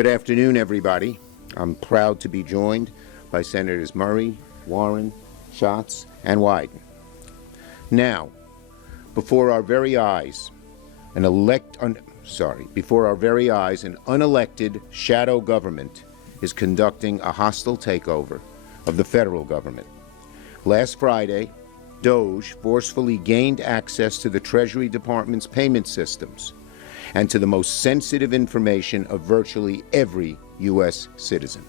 Good afternoon, everybody. I'm proud to be joined by Senators Murray, Warren, Schatz, and Wyden. Now, before our very eyes, an unelected shadow government is conducting a hostile takeover of the federal government. Last Friday, Doge forcefully gained access to the Treasury Department's payment systems and to the most sensitive information of virtually every U.S. citizen.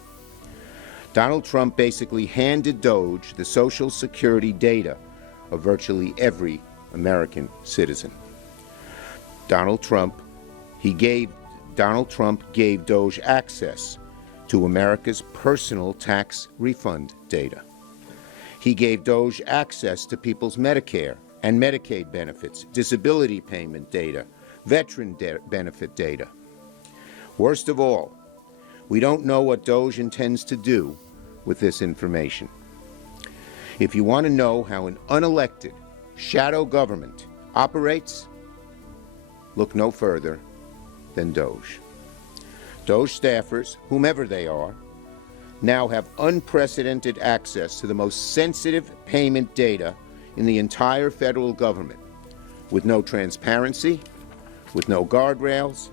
Donald Trump basically handed Doge the Social Security data of virtually every American citizen. Donald Trump gave Doge access to America's personal tax refund data. He gave Doge access to people's Medicare and Medicaid benefits, disability payment data, veteran benefit data. Worst of all, we don't know what Doge intends to do with this information. If you want to know how an unelected shadow government operates, look no further than Doge. Doge staffers, whomever they are, now have unprecedented access to the most sensitive payment data in the entire federal government, with no transparency, with no guardrails,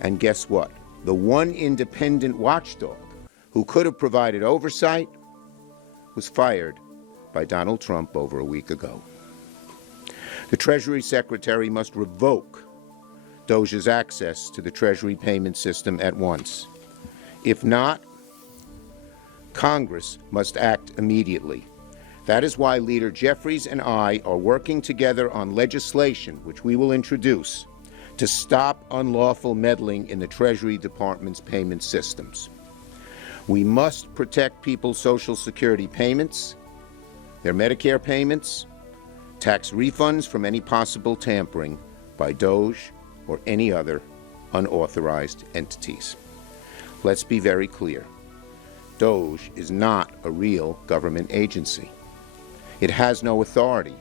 and guess what? The one independent watchdog who could have provided oversight was fired by Donald Trump over a week ago. The Treasury Secretary must revoke Doge's access to the Treasury payment system at once. If not, Congress must act immediately. That is why Leader Jeffries and I are working together on legislation, which we will introduce, to stop unlawful meddling in the Treasury Department's payment systems. We must protect people's Social Security payments, their Medicare payments, tax refunds from any possible tampering by Doge or any other unauthorized entities. Let's be very clear. Doge is not a real government agency. It has no authority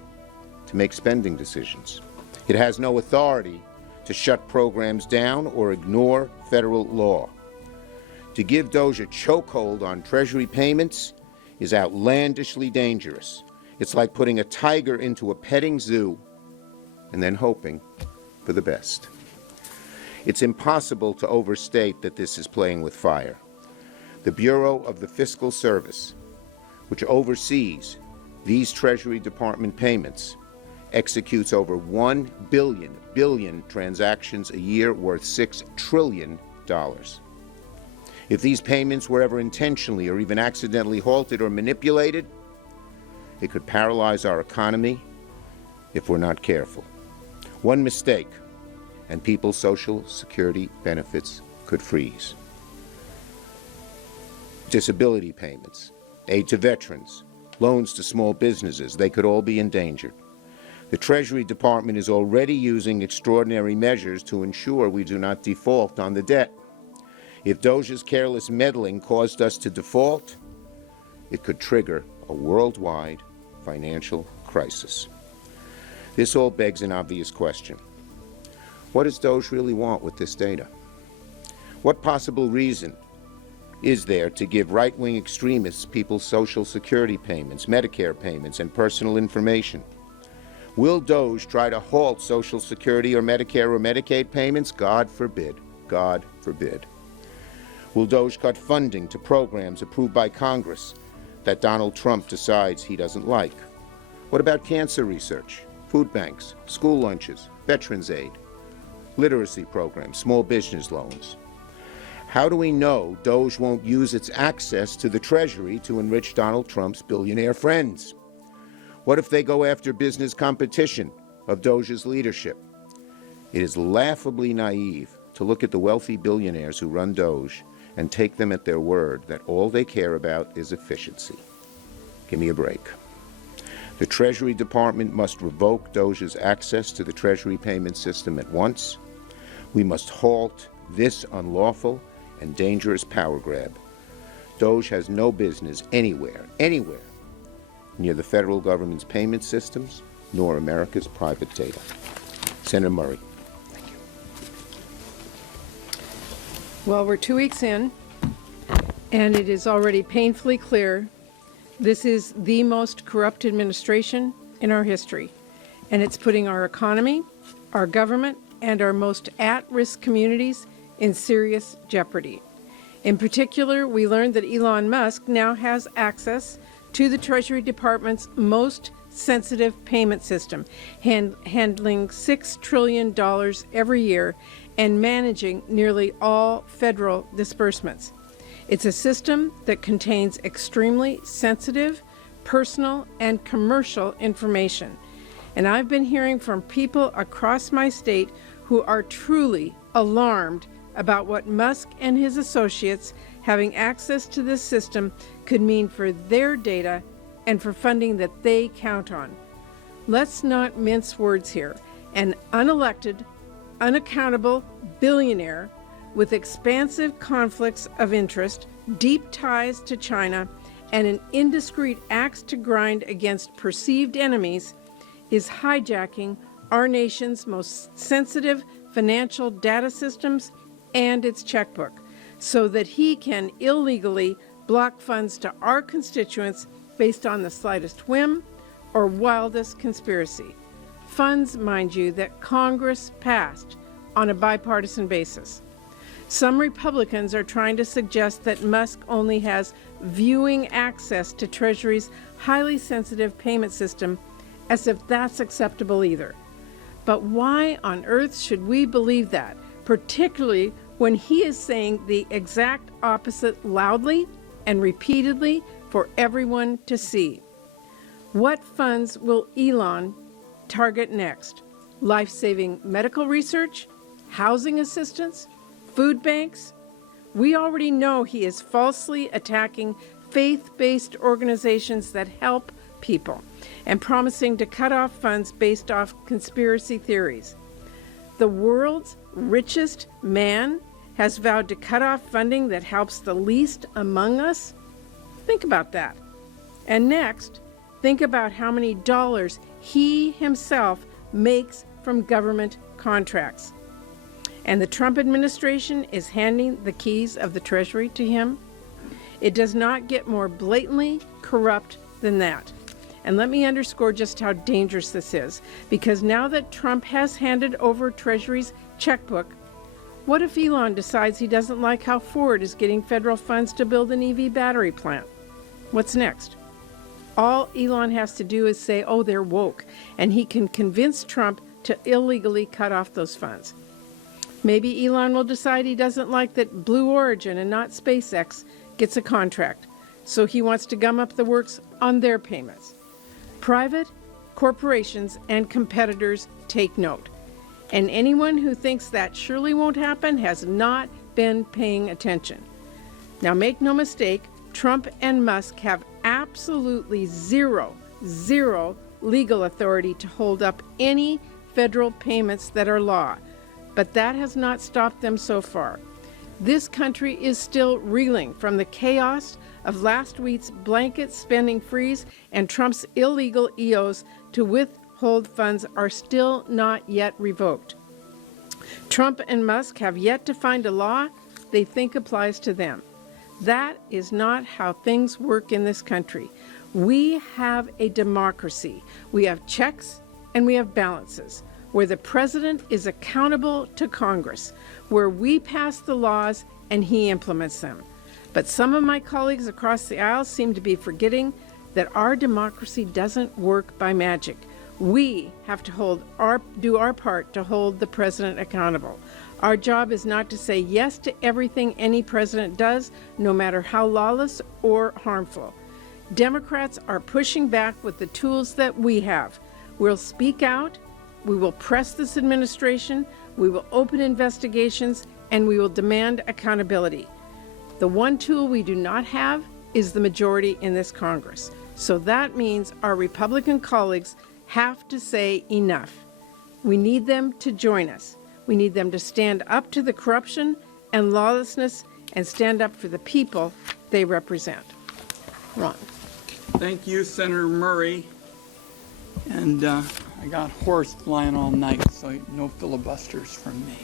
to make spending decisions. It has no authority to shut programs down or ignore federal law. To give Doge a chokehold on Treasury payments is outlandishly dangerous. It's like putting a tiger into a petting zoo and then hoping for the best. It's impossible to overstate that this is playing with fire. The Bureau of the Fiscal Service, which oversees these Treasury Department payments, executes over 1 billion transactions a year worth $6 trillion. If these payments were ever intentionally or even accidentally halted or manipulated, it could paralyze our economy if we're not careful. One mistake, and people's Social Security benefits could freeze. Disability payments, aid to veterans, loans to small businesses, they could all be endangered. The Treasury Department is already using extraordinary measures to ensure we do not default on the debt. If Doge's careless meddling caused us to default, it could trigger a worldwide financial crisis. This all begs an obvious question. What does Doge really want with this data? What possible reason is there to give right-wing extremists people's Social Security payments, Medicare payments, and personal information? Will Doge try to halt Social Security or Medicare or Medicaid payments? God forbid. God forbid. Will Doge cut funding to programs approved by Congress that Donald Trump decides he doesn't like? What about cancer research, food banks, school lunches, veterans aid, literacy programs, small business loans? How do we know Doge won't use its access to the Treasury to enrich Donald Trump's billionaire friends? What if they go after business competition of Doge's leadership? It is laughably naive to look at the wealthy billionaires who run Doge and take them at their word that all they care about is efficiency. Give me a break. The Treasury Department must revoke Doge's access to the Treasury payment system at once. We must halt this unlawful and dangerous power grab. Doge has no business anywhere near the federal government's payment systems, nor America's private data. Senator Murray. Thank you. Well, we're 2 weeks in, and it is already painfully clear this is the most corrupt administration in our history, and it's putting our economy, our government, and our most at-risk communities in serious jeopardy. In particular, we learned that Elon Musk now has access to the Treasury Department's most sensitive payment system, handling $6 trillion every year and managing nearly all federal disbursements. It's a system that contains extremely sensitive, personal, and commercial information. And I've been hearing from people across my state who are truly alarmed about what Musk and his associates having access to this system could mean for their data and for funding that they count on. Let's not mince words here. An unelected, unaccountable billionaire with expansive conflicts of interest, deep ties to China, and an indiscreet axe to grind against perceived enemies is hijacking our nation's most sensitive financial data systems and its checkbook so that he can illegally block funds to our constituents based on the slightest whim or wildest conspiracy. Funds, mind you, that Congress passed on a bipartisan basis. Some Republicans are trying to suggest that Musk only has viewing access to Treasury's highly sensitive payment system, as if that's acceptable either. But why on earth should we believe that, particularly when he is saying the exact opposite loudly and repeatedly for everyone to see? What funds will Elon target next? Life-saving medical research? Housing assistance? Food banks? We already know he is falsely attacking faith-based organizations that help people and promising to cut off funds based off conspiracy theories. The world's richest man has vowed to cut off funding that helps the least among us? Think about that. And next, think about how many dollars he himself makes from government contracts. And the Trump administration is handing the keys of the Treasury to him. It does not get more blatantly corrupt than that. And let me underscore just how dangerous this is, because now that Trump has handed over Treasury's checkbook, what if Elon decides he doesn't like how Ford is getting federal funds to build an EV battery plant? What's next? All Elon has to do is say, oh, they're woke, and he can convince Trump to illegally cut off those funds. Maybe Elon will decide he doesn't like that Blue Origin and not SpaceX gets a contract, so he wants to gum up the works on their payments. Private corporations and competitors take note. And anyone who thinks that surely won't happen has not been paying attention. Now make no mistake, Trump and Musk have absolutely zero legal authority to hold up any federal payments that are law. But that has not stopped them so far. This country is still reeling from the chaos of last week's blanket spending freeze, and Trump's illegal EOs to withhold funds are still not yet revoked. Trump and Musk have yet to find a law they think applies to them. That is not how things work in this country. We have a democracy. We have checks and we have balances, where the president is accountable to Congress, where we pass the laws and he implements them. But some of my colleagues across the aisle seem to be forgetting that our democracy doesn't work by magic. We have to do our part to hold the president accountable. Our job is not to say yes to everything any president does, no matter how lawless or harmful. Democrats are pushing back with the tools that we have. We'll speak out, we will press this administration, we will open investigations, and we will demand accountability. The one tool we do not have is the majority in this Congress. So that means our Republican colleagues have to say enough. We need them to join us. We need them to stand up to the corruption and lawlessness and stand up for the people they represent. Ron. Thank you, Senator Murray. And I got hoarse flying all night, so no filibusters from me.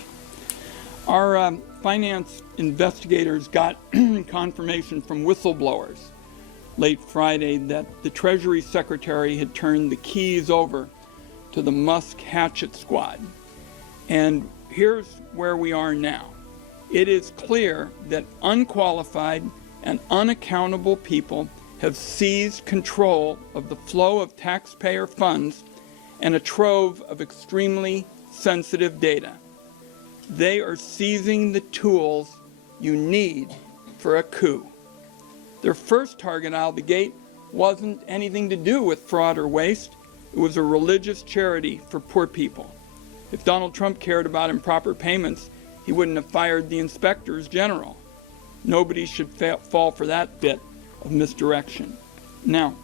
Our finance investigators got confirmation from whistleblowers late Friday that the Treasury Secretary had turned the keys over to the Musk hatchet squad. And here's where we are now. It is clear that unqualified and unaccountable people have seized control of the flow of taxpayer funds and a trove of extremely sensitive data. They are seizing the tools you need for a coup. Their first target out of the gate wasn't anything to do with fraud or waste. It was a religious charity for poor people. If Donald Trump cared about improper payments, he wouldn't have fired the inspectors general. Nobody should fall for that bit of misdirection. Now,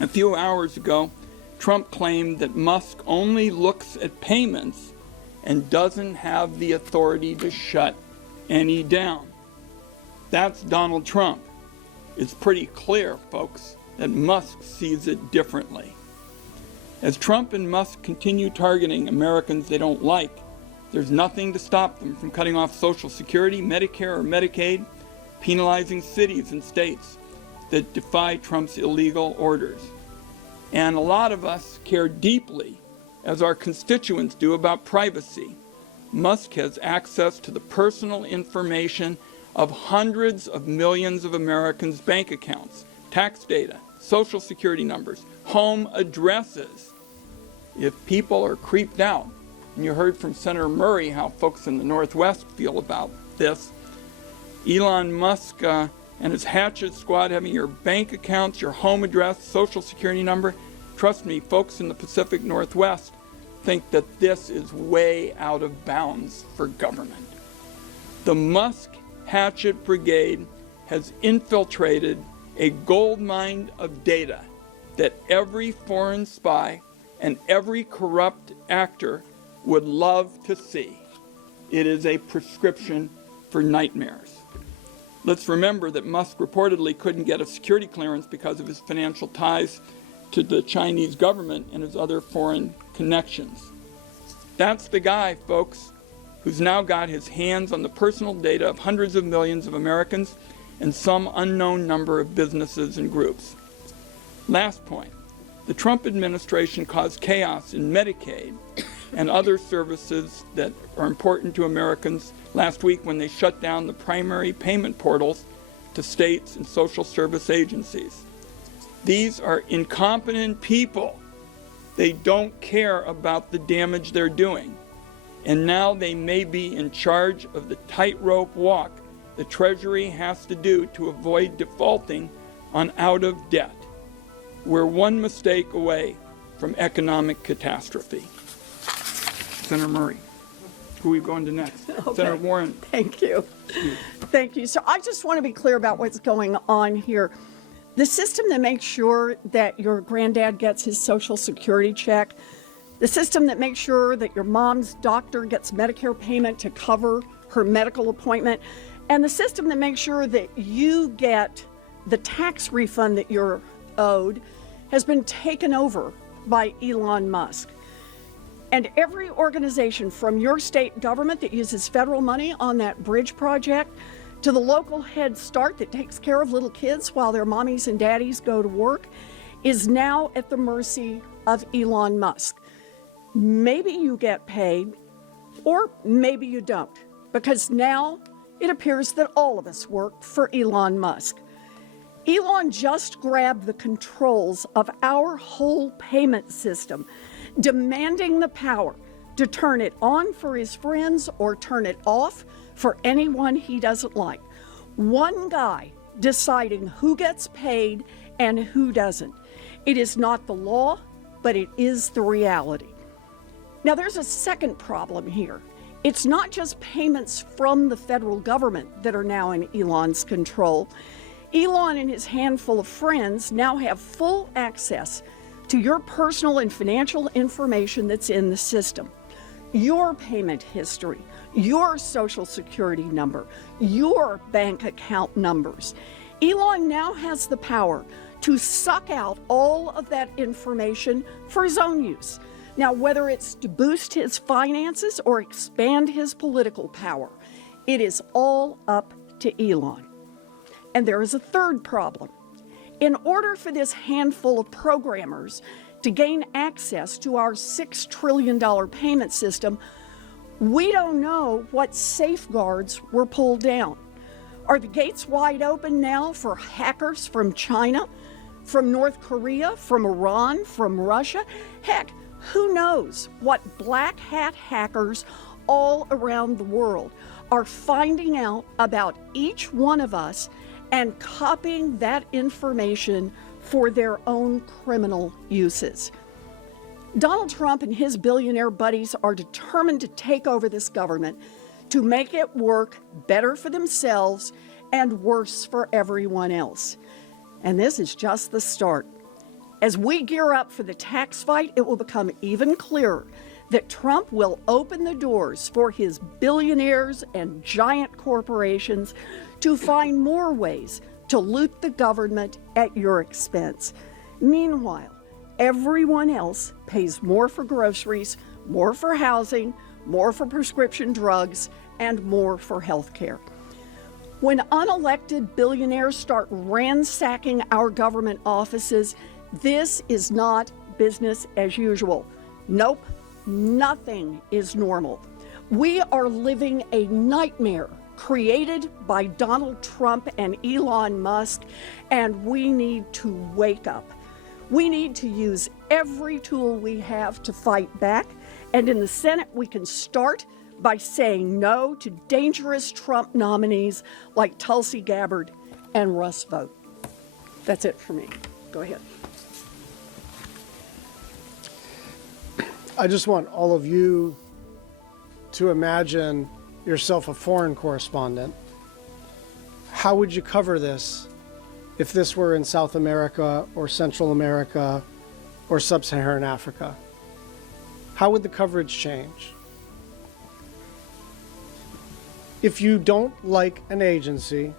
a few hours ago, Trump claimed that Musk only looks at payments and doesn't have the authority to shut any down. That's Donald Trump. It's pretty clear, folks, that Musk sees it differently. As Trump and Musk continue targeting Americans they don't like, there's nothing to stop them from cutting off Social Security, Medicare, or Medicaid, penalizing cities and states that defy Trump's illegal orders. And a lot of us care deeply, as our constituents do, about privacy. Musk has access to the personal information of hundreds of millions of Americans' bank accounts, tax data, Social Security numbers, home addresses. If people are creeped out, and you heard from Senator Murray how folks in the Northwest feel about this, Elon Musk and his hatchet squad having your bank accounts, your home address, Social Security number, trust me, folks in the Pacific Northwest think that this is way out of bounds for government. The Musk hatchet brigade has infiltrated a gold mine of data that every foreign spy and every corrupt actor would love to see. It is a prescription for nightmares. Let's remember that Musk reportedly couldn't get a security clearance because of his financial ties to the Chinese government and his other foreign connections. That's the guy, folks, who's now got his hands on the personal data of hundreds of millions of Americans and some unknown number of businesses and groups. Last point, the Trump administration caused chaos in Medicaid and other services that are important to Americans last week when they shut down the primary payment portals to states and social service agencies. These are incompetent people. They don't care about the damage they're doing. And now they may be in charge of the tightrope walk the Treasury has to do to avoid defaulting on out of debt. We're one mistake away from economic catastrophe. Senator Murray, who are we going to next? Okay. Senator Warren. Thank you. Thank you. So I just want to be clear about what's going on here. The system that makes sure that your granddad gets his Social Security check, the system that makes sure that your mom's doctor gets Medicare payment to cover her medical appointment, and the system that makes sure that you get the tax refund that you're owed has been taken over by Elon Musk. And every organization from your state government that uses federal money on that bridge project to the local Head Start that takes care of little kids while their mommies and daddies go to work is now at the mercy of Elon Musk. Maybe you get paid, or maybe you don't, because now it appears that all of us work for Elon Musk. Elon just grabbed the controls of our whole payment system, demanding the power to turn it on for his friends or turn it off for anyone he doesn't like. One guy deciding who gets paid and who doesn't. It is not the law, but it is the reality. Now, there's a second problem here. It's not just payments from the federal government that are now in Elon's control. Elon and his handful of friends now have full access to your personal and financial information that's in the system. Your payment history, your Social Security number, your bank account numbers. Elon now has the power to suck out all of that information for his own use, Now, whether it's to boost his finances or expand his political power, it is all up to Elon. And there is a third problem. In order for this handful of programmers to gain access to our $6 trillion payment system, we don't know what safeguards were pulled down. Are the gates wide open now for hackers from China, from North Korea, from Iran, from Russia? Heck, who knows what black hat hackers all around the world are finding out about each one of us and copying that information for their own criminal uses. Donald Trump and his billionaire buddies are determined to take over this government to make it work better for themselves and worse for everyone else. And this is just the start. As we gear up for the tax fight, it will become even clearer that Trump will open the doors for his billionaires and giant corporations to find more ways to loot the government at your expense. Meanwhile, everyone else pays more for groceries, more for housing, more for prescription drugs, and more for health care. When unelected billionaires start ransacking our government offices, this is not business as usual. Nope, nothing is normal. We are living a nightmare created by Donald Trump and Elon Musk, and we need to wake up. We need to use every tool we have to fight back, and in the Senate we can start by saying no to dangerous Trump nominees like Tulsi Gabbard and Russ Vought. That's it for me. Go ahead. I just want all of you to imagine yourself a foreign correspondent. How would you cover this if this were in South America or Central America or Sub-Saharan Africa? How would the coverage change? If you don't like an agency,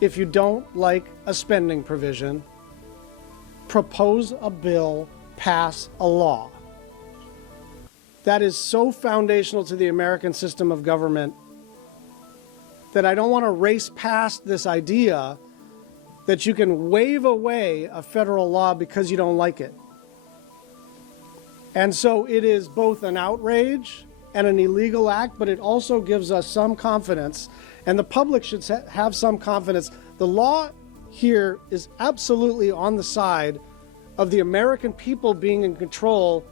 if you don't like a spending provision, propose a bill, pass a law. That is so foundational to the American system of government that I don't want to race past this idea that you can wave away a federal law because you don't like it. And so it is both an outrage and an illegal act, but it also gives us some confidence, and the public should have some confidence. The law here is absolutely on the side of the American people being in control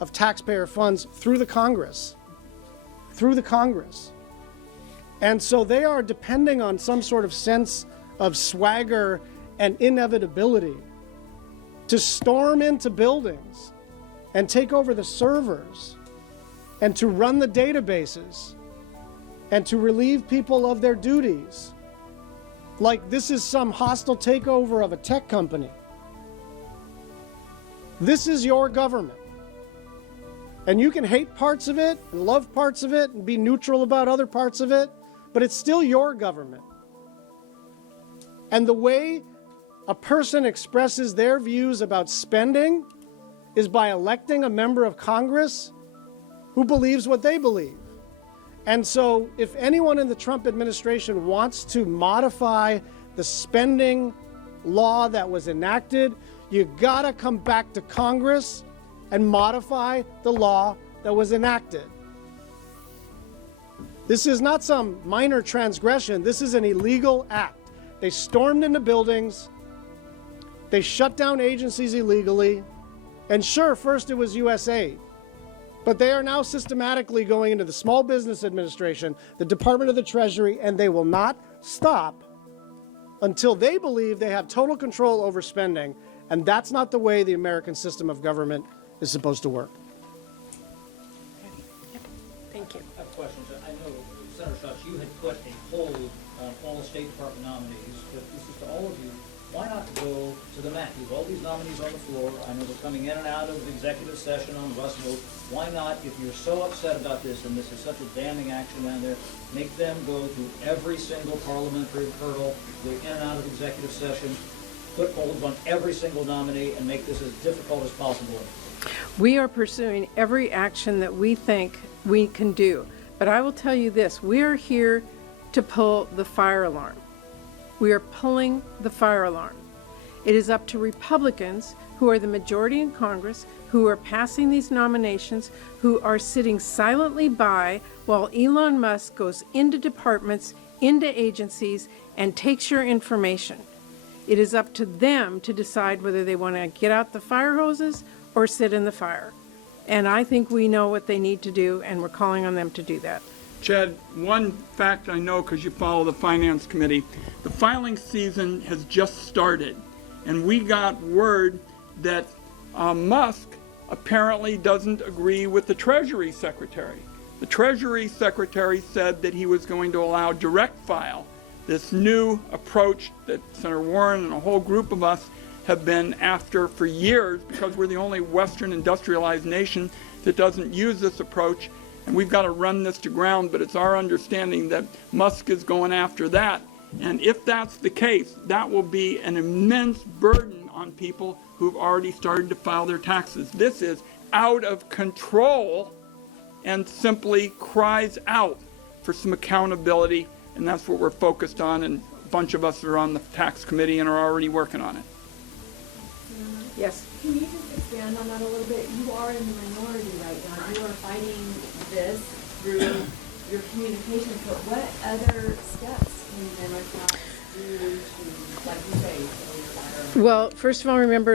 of taxpayer funds through the Congress. And so they are depending on some sort of sense of swagger and inevitability to storm into buildings and take over the servers and to run the databases and to relieve people of their duties. Like this is some hostile takeover of a tech company. This is your government. And you can hate parts of it and love parts of it and be neutral about other parts of it, but it's still your government. And the way a person expresses their views about spending is by electing a member of Congress who believes what they believe. And so if anyone in the Trump administration wants to modify the spending law that was enacted, you gotta come back to Congress and modify the law that was enacted. This is not some minor transgression. This is an illegal act. They stormed into buildings. They shut down agencies illegally. And sure, first it was USAID. But they are now systematically going into the Small Business Administration, the Department of the Treasury, and they will not stop until they believe they have total control over spending. And that's not the way the American system of government is supposed to work. Thank you. I have questions. I know, Senator Schatz, you had put a hold on all the State Department nominees, but this is to all of you. Why not go to the mat? You have all these nominees on the floor. I know they're coming in and out of executive session on Russ Vought. Why not, if you're so upset about this, and this is such a damning action down there, make them go through every single parliamentary hurdle, go in and out of executive session, put holds on every single nominee, and make this as difficult as possible. We are pursuing every action that we think we can do. But I will tell you this, we are here to pull the fire alarm. We are pulling the fire alarm. It is up to Republicans, who are the majority in Congress, who are passing these nominations, who are sitting silently by while Elon Musk goes into departments, into agencies, and takes your information. It is up to them to decide whether they want to get out the fire hoses or sit in the fire. And I think we know what they need to do, and we're calling on them to do that. Chad, one fact I know because you follow the Finance Committee, the filing season has just started, and we got word that Musk apparently doesn't agree with the Treasury Secretary. The Treasury Secretary said that he was going to allow direct file, this new approach that Senator Warren and a whole group of us have been after for years because we're the only Western industrialized nation that doesn't use this approach, and we've got to run this to ground, but it's our understanding that Musk is going after that. And if that's the case, that will be an immense burden on people who've already started to file their taxes. This is out of control and simply cries out for some accountability, and that's what we're focused on, and a bunch of us are on the tax committee and are already working on it. Yes. Can you just expand on that a little bit? You are in the minority right now. You are fighting this through your communications, but what other steps can Democrats do to, like you say, pull your fire? Well, first of all, remember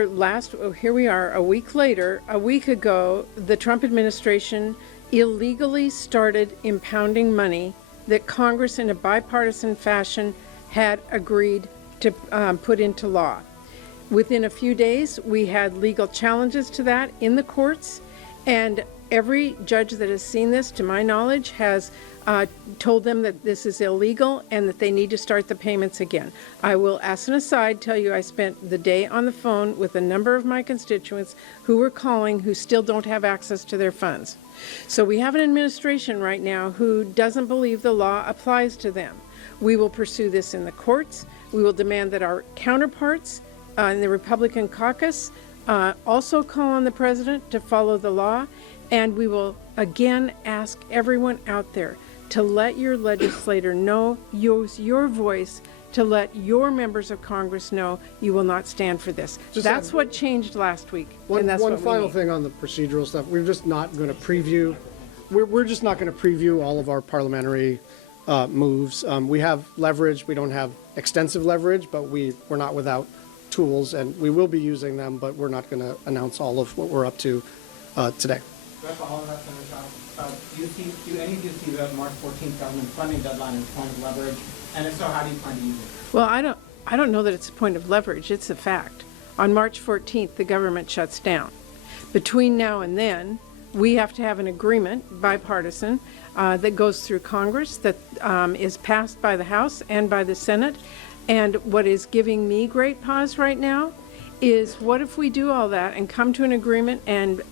here we are, a week later, a week ago, the Trump administration illegally started impounding money that Congress in a bipartisan fashion had agreed to put into law. Within a few days, we had legal challenges to that in the courts, and every judge that has seen this, to my knowledge, has told them that this is illegal and that they need to start the payments again. I will, as an aside, tell you I spent the day on the phone with a number of my constituents who were calling who still don't have access to their funds. So we have an administration right now who doesn't believe the law applies to them. We will pursue this in the courts. We will demand that our counterparts in the Republican caucus also call on the president to follow the law, and we will again ask everyone out there to let your legislator know, use your voice to let your members of Congress know you will not stand for this. That's what changed last week. One and that's what final thing on the procedural stuff. We're just not going to preview. We're just not going to preview all of our parliamentary moves. We have leverage. We don't have extensive leverage, but we're not without tools, and we will be using them, but we're not going to announce all of what we're up to today. Do any of you see the March 14th government funding deadline as a point of leverage? And if so, how do you plan to use it? Well, I don't know that it's a point of leverage. It's a fact. On March 14th, the government shuts down. Between now and then, we have to have an agreement, bipartisan, that goes through Congress, that is passed by the House and by the Senate. And what is giving me great pause right now is what if we do all that and come to an agreement and,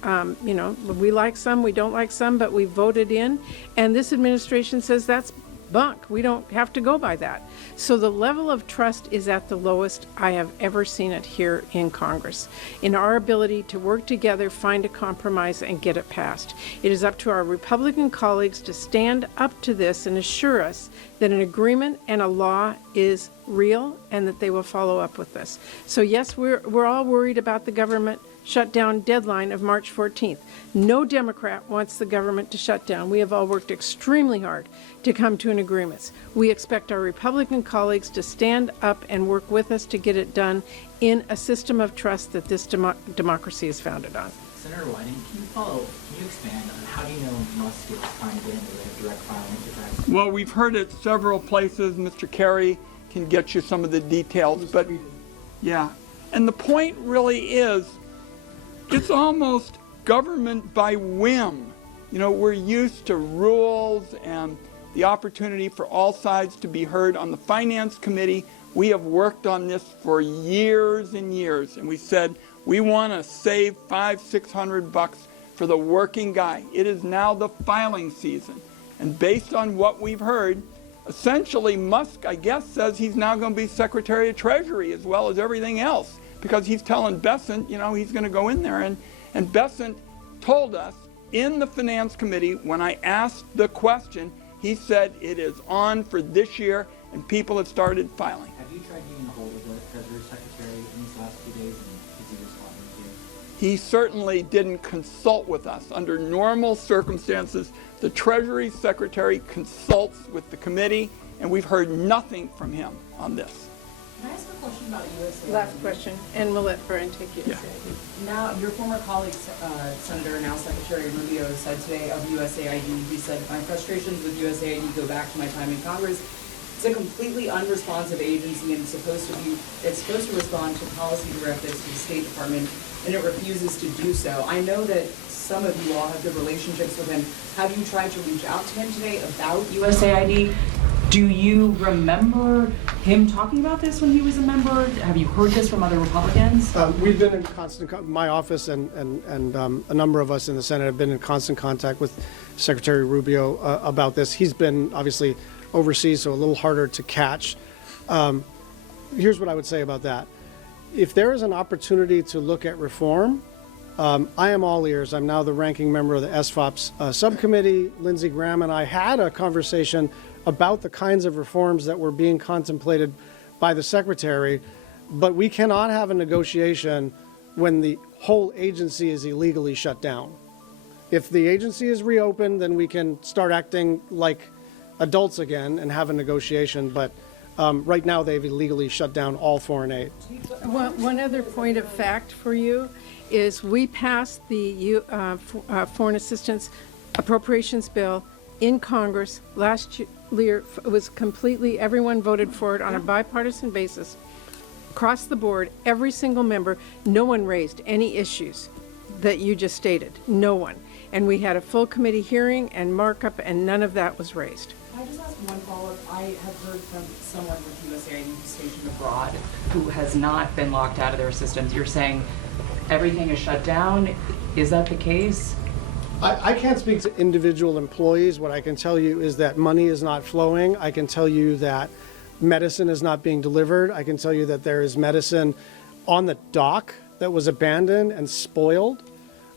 we like some, we don't like some, but we voted in, and this administration says that's bunk. We don't have to go by that. So the level of trust is at the lowest I have ever seen it here in Congress, in our ability to work together, find a compromise, and get it passed. It is up to our Republican colleagues to stand up to this and assure us that an agreement and a law is real and that they will follow up with this. So yes, we're all worried about the government shutdown deadline of March 14th. No Democrat wants the government to shut down. We have all worked extremely hard to come to an agreement. We expect our Republican colleagues to stand up and work with us to get it done in a system of trust that this democracy is founded on. Senator Whiting, can you expand on how do you know Musk is trying to get into the direct filing enterprise? Well, we've heard it several places. Mr. Kerry can get you some of the details, but yeah. And the point really is, it's almost government by whim. We're used to rules and the opportunity for all sides to be heard. On the Finance Committee, we have worked on this for years and years, and we said we want to save $500-600 for the working guy. It is now the filing season, and based on what we've heard, essentially Musk, I guess, says he's now going to be Secretary of Treasury as well as everything else, because he's telling Bessent, he's going to go in there and And Besant told us in the Finance Committee, when I asked the question, he said it is on for this year and people have started filing. Have you tried getting a hold of the Treasury Secretary in these last few days, and is he responding to you? He certainly didn't consult with us. Under normal circumstances, the Treasury Secretary consults with the committee, and we've heard nothing from him on this. Can I ask a question about USAID? Last question, and we'll let Brian take you. Yeah. Now, your former colleague, Senator, now Secretary Rubio, said today of USAID, he said, my frustrations with USAID go back to my time in Congress. It's a completely unresponsive agency and it's supposed to respond to policy directives from the State Department, and it refuses to do so. I know that some of you all have good relationships with him. Have you tried to reach out to him today about USAID? Do you remember him talking about this when he was a member? Have you heard this from other Republicans? We've been in constant, my office and a number of us in the Senate have been in constant contact with Secretary Rubio about this. He's been obviously overseas, so a little harder to catch. Here's what I would say about that. If there is an opportunity to look at reform, I am all ears. I'm now the ranking member of the SFOPS subcommittee. Lindsey Graham and I had a conversation about the kinds of reforms that were being contemplated by the Secretary, but we cannot have a negotiation when the whole agency is illegally shut down. If the agency is reopened, then we can start acting like adults again and have a negotiation, but right now they've illegally shut down all foreign aid. One other point of fact for you is we passed the Foreign Assistance Appropriations Bill in Congress last year. It was completely, everyone voted for it on a bipartisan basis. Across the board, every single member, no one raised any issues that you just stated, no one. And we had a full committee hearing and markup, and none of that was raised. Can I just ask one follow-up? I have heard from someone with USAID who's stationed abroad who has not been locked out of their systems. You're saying everything is shut down. Is that the case? I can't speak to individual employees. What I can tell you is that money is not flowing. I can tell you that medicine is not being delivered. I can tell you that there is medicine on the dock that was abandoned and spoiled.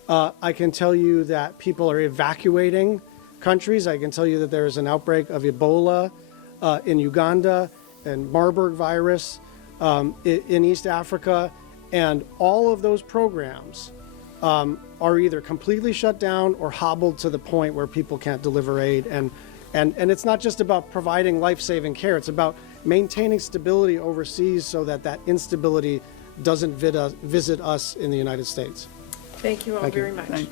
I can tell you that people are evacuating countries. I can tell you that there is an outbreak of Ebola in Uganda and Marburg virus in East Africa. And all of those programs are either completely shut down or hobbled to the point where people can't deliver aid. And it's not just about providing life-saving care. It's about maintaining stability overseas so that that instability doesn't visit us in the United States. Thank you all very much. Thanks.